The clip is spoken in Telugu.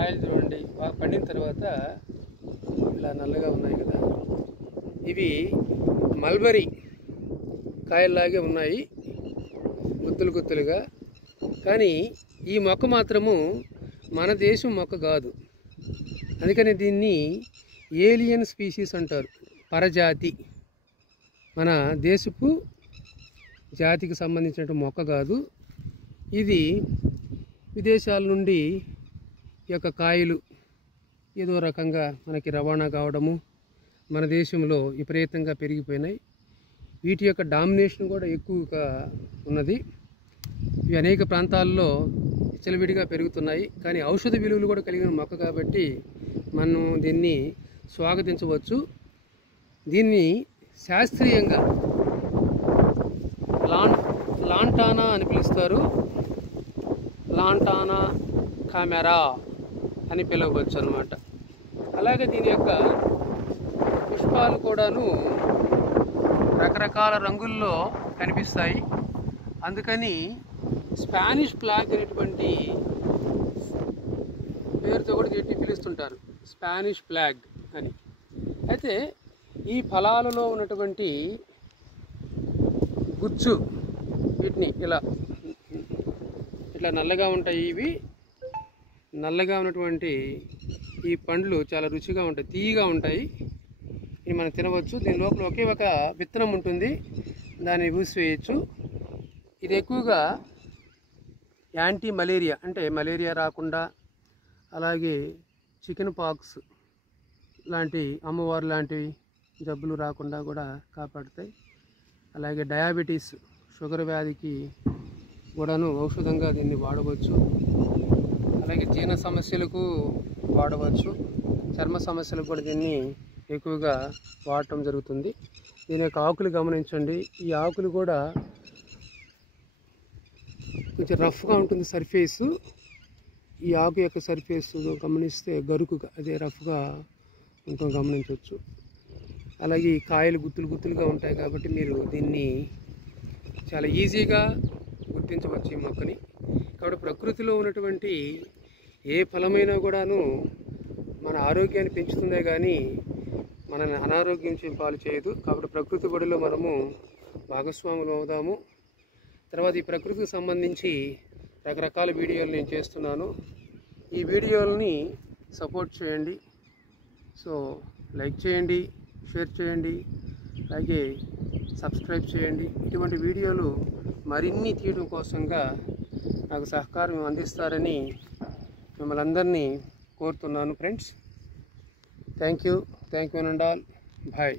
కాయలు చూడండి, బాగా పండిన తర్వాత ఇలా నల్లగా ఉన్నాయి కదా, ఇవి మల్బరీ కాయల్లాగే ఉన్నాయి, గుత్తులు గుత్తులుగా. కానీ ఈ మొక్క మాత్రము మన దేశం మొక్క కాదు, అందుకని దీన్ని ఏలియన్ స్పీసీస్ అంటారు, పరజాతి. మన దేశపు జాతికి సంబంధించిన మొక్క కాదు ఇది. విదేశాల నుండి ఈ యొక్క కాయలు ఏదో రకంగా మనకి రవాణా కావడము, మన దేశంలో విపరీతంగా పెరిగిపోయినాయి. వీటి యొక్క డామినేషన్ కూడా ఎక్కువగా ఉన్నది. ఇవి అనేక ప్రాంతాల్లో విచ్చలవిడిగా పెరుగుతున్నాయి. కానీ ఔషధ విలువలు కూడా కలిగిన మొక్క కాబట్టి మనం దీన్ని స్వాగతించవచ్చు. దీన్ని శాస్త్రీయంగా లాంటానా అని పిలుస్తారు, లాంటానా కెమెరా అని పిలవచ్చు అన్నమాట. అలాగే దీని యొక్క పుష్పాలు కూడాను రకరకాల రంగుల్లో కనిపిస్తాయి. అందుకని స్పానిష్ ఫ్లాగ్ అనేటువంటి పేరుతో కూడా దీన్ని పిలుస్తుంటారు, స్పానిష్ ఫ్లాగ్ అని. అయితే ఈ ఫలాలలో ఉన్నటువంటి గుచ్చు, వీటిని ఇట్లా నల్లగా ఉంటాయి. ఇవి నల్లగా ఉన్నటువంటి ఈ పండ్లు చాలా రుచిగా ఉంటాయి, తీయగా ఉంటాయి. ఇవి మనం తినవచ్చు. దీని లోపల ఒకే ఒక విత్తనం ఉంటుంది, దాన్ని ఊసివేయచ్చు. ఇది ఎక్కువగా యాంటీ మలేరియా, అంటే మలేరియా రాకుండా, అలాగే చికెన్ పాక్స్ లాంటి అమ్మవారు లాంటివి జబ్బులు రాకుండా కూడా కాపాడుతాయి. అలాగే డయాబెటీస్, షుగర్ వ్యాధికి కూడాను ఔషధంగా దీన్ని వాడవచ్చు. అలాగే జీర్ణ సమస్యలకు వాడవచ్చు, చర్మ సమస్యలకు కూడా దీన్ని ఎక్కువగా వాడటం జరుగుతుంది. దీని యొక్క ఆకులు గమనించండి, ఈ ఆకులు కూడా కొంచెం రఫ్గా ఉంటుంది సర్ఫేసు. ఈ ఆకు యొక్క సర్ఫేస్ గమనిస్తే గరుకుగా, అదే రఫ్గా ఉంటుంది, గమనించవచ్చు. అలాగే ఈ కాయలు గుత్తులు గుత్తులుగా ఉంటాయి కాబట్టి మీరు దీన్ని చాలా ఈజీగా గుర్తించవచ్చు ఈ మొక్కని. కాబట్టి ప్రకృతిలో ఉన్నటువంటి ఏ ఫలమైనా కూడాను మన ఆరోగ్యాన్ని పెంచుతుందే కానీ మనల్ని అనారోగ్యం పాలు చేయదు. కాబట్టి ప్రకృతి బడిలో మనము భాగస్వాములు అవుదాము. తర్వాత ఈ ప్రకృతికి సంబంధించి రకరకాల వీడియోలు నేను చేస్తున్నాను. ఈ వీడియోలని సపోర్ట్ చేయండి. సో లైక్ చేయండి, షేర్ చేయండి, అలాగే సబ్స్క్రైబ్ చేయండి. ఇటువంటి వీడియోలు మరిన్ని తీయడం కోసంగా నాకు సహకారం అందిస్తారని మిమ్మల్ని అందరినీ కోరుతున్నాను friends. Thank you and all. Bye.